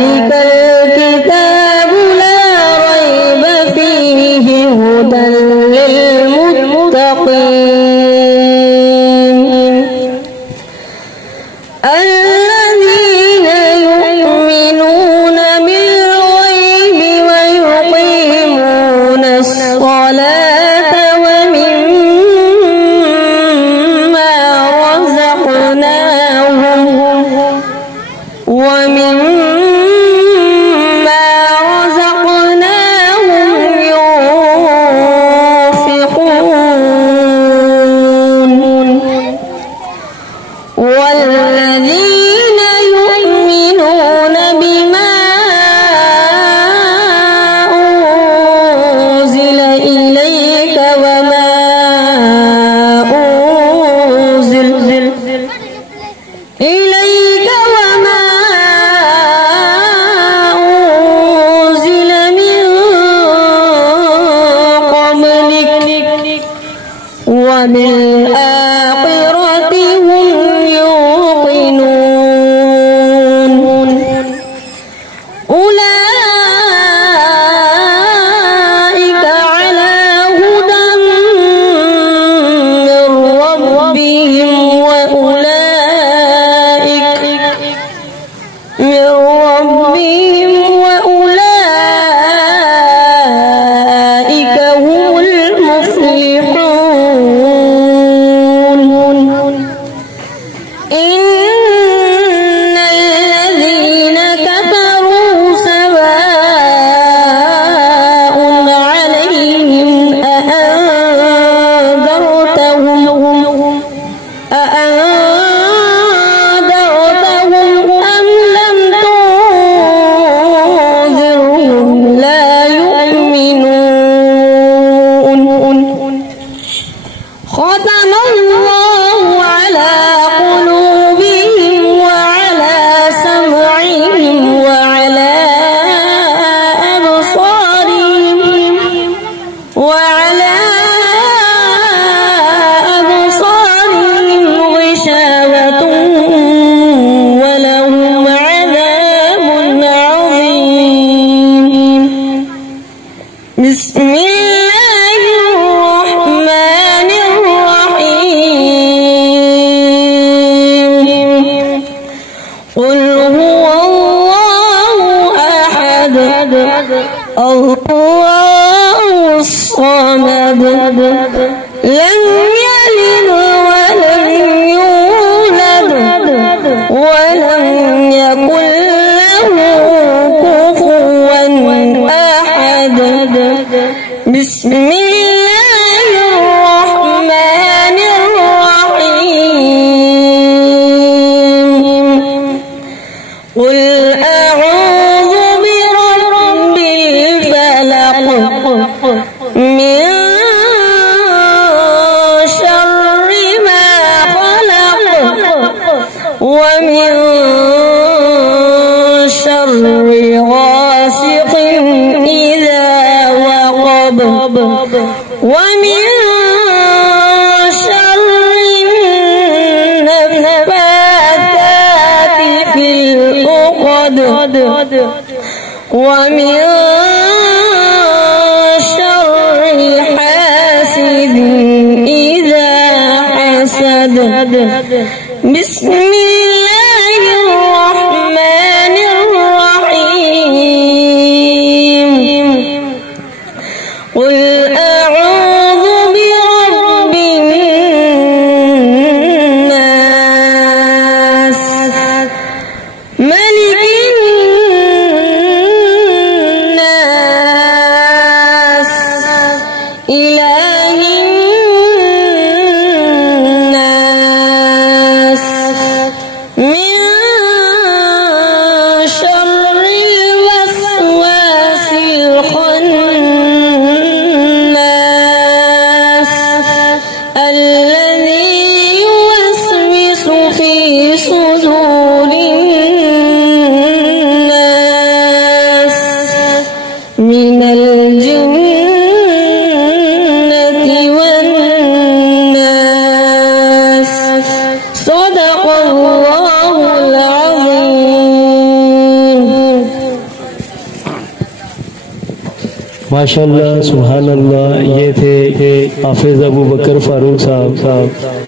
ذلك الكتاب لا ريب فيه هدى للمتقين الذين يؤمنون بالغيب ويقيمون الصلاة ومما رزقناهم ينفقون والذين يؤمنون بما أنزل إليك وما أنزل من قبلك وبالآخرة هم يوقنون أولئك على هدى من ربهم وأولئك هم المفلحون إن الذين كفروا سواء عليهم أأنذرتهم أم لم تنذرهم لا يؤمنون ختم الله على قلوبهم وعلى سمعهم وعلى أبصارهم غشاوة ولهم عذاب عظيم بسم الله الرحمن الرحيم قل هو الله أحد الله الصمد لم يلد ولم يولد ولم يكن له كفوا أحد بسم الله الرحمن الرحيم قل أعوذ برب الفلق من شر ما خلق ومن شر غاسق إذا وقب ومن شر النفاثات في العقد ومن شر حاسد إذا حسد بسم الله الرحمن الرحيم قل أعوذ برب الناس ملك الناس إله الناس من شر الوسواس الخناس الذي يوسوس في صدور الناس من الجنة والناس صدق الله العظيم. माशाल्लाह सुभान अल्लाह। ये थे हाफिज अबू बकर फारूक साहब।